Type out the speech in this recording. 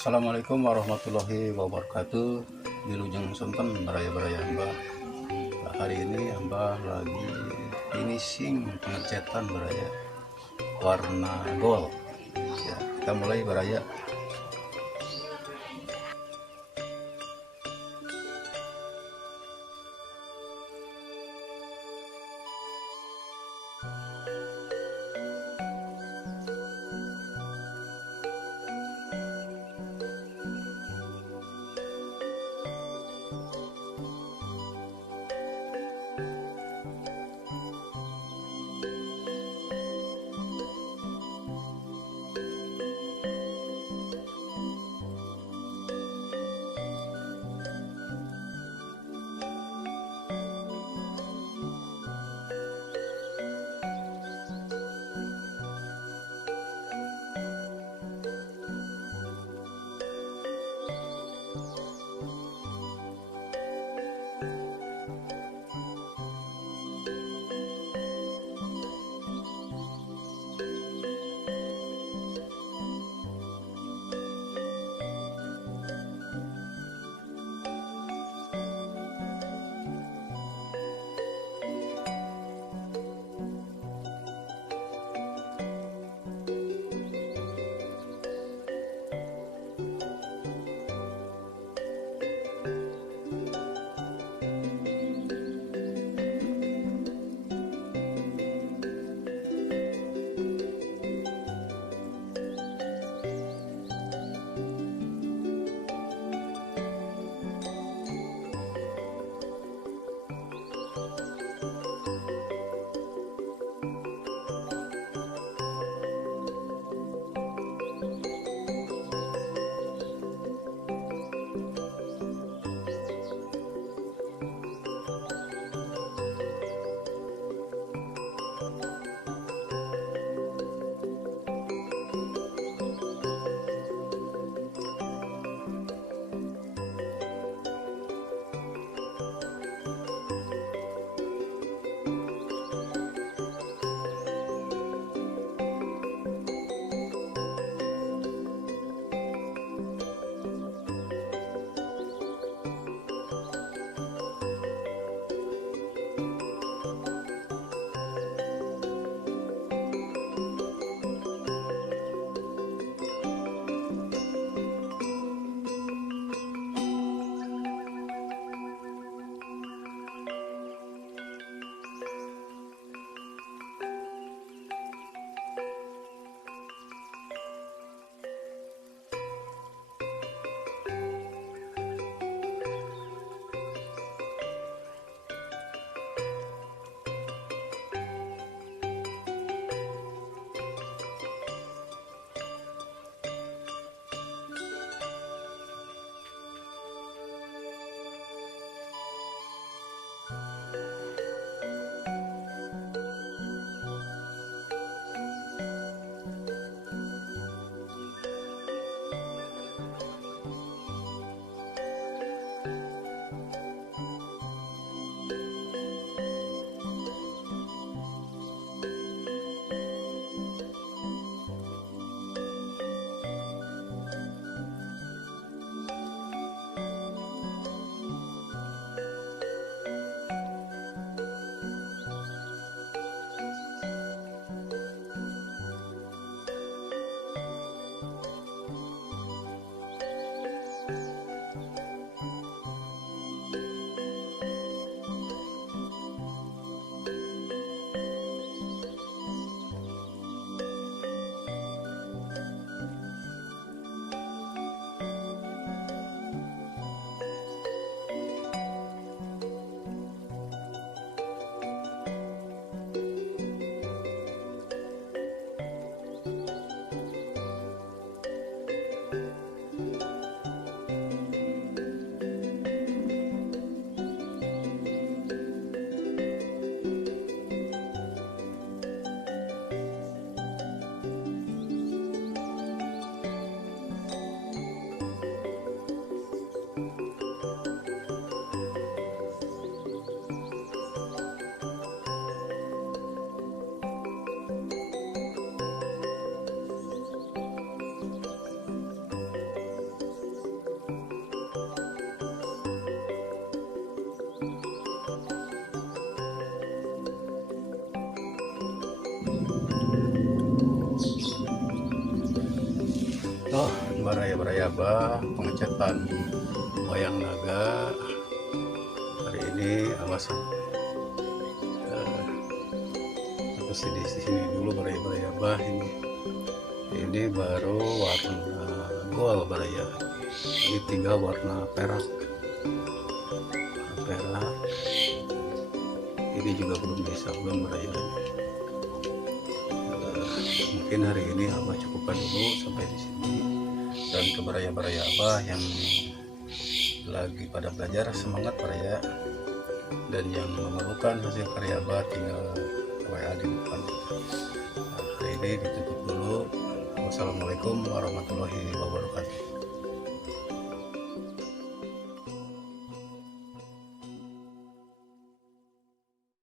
Assalamualaikum warahmatullahi wabarakatuh. Di Lujeng Sonten beraya-beraya hamba. Nah, hari ini hamba lagi finishing pengecetan beraya warna gold ya. Kita mulai beraya. baraya-baraya Abah pengecatan wayang naga. Hari ini awas terus di sini dulu baraya-baraya Abah ini baru warna gold baraya, ini tinggal warna perak. Ini juga belum bisa, belum baraya. Mungkin hari ini Abah cukupkan dulu sampai di sini, dan ke baraya-baraya Abah yang lagi pada belajar semangat baraya, dan yang memerlukan hasil karya Abah tinggal WA di depan. Hari ini ditutup dulu. Wassalamualaikum warahmatullahi wabarakatuh.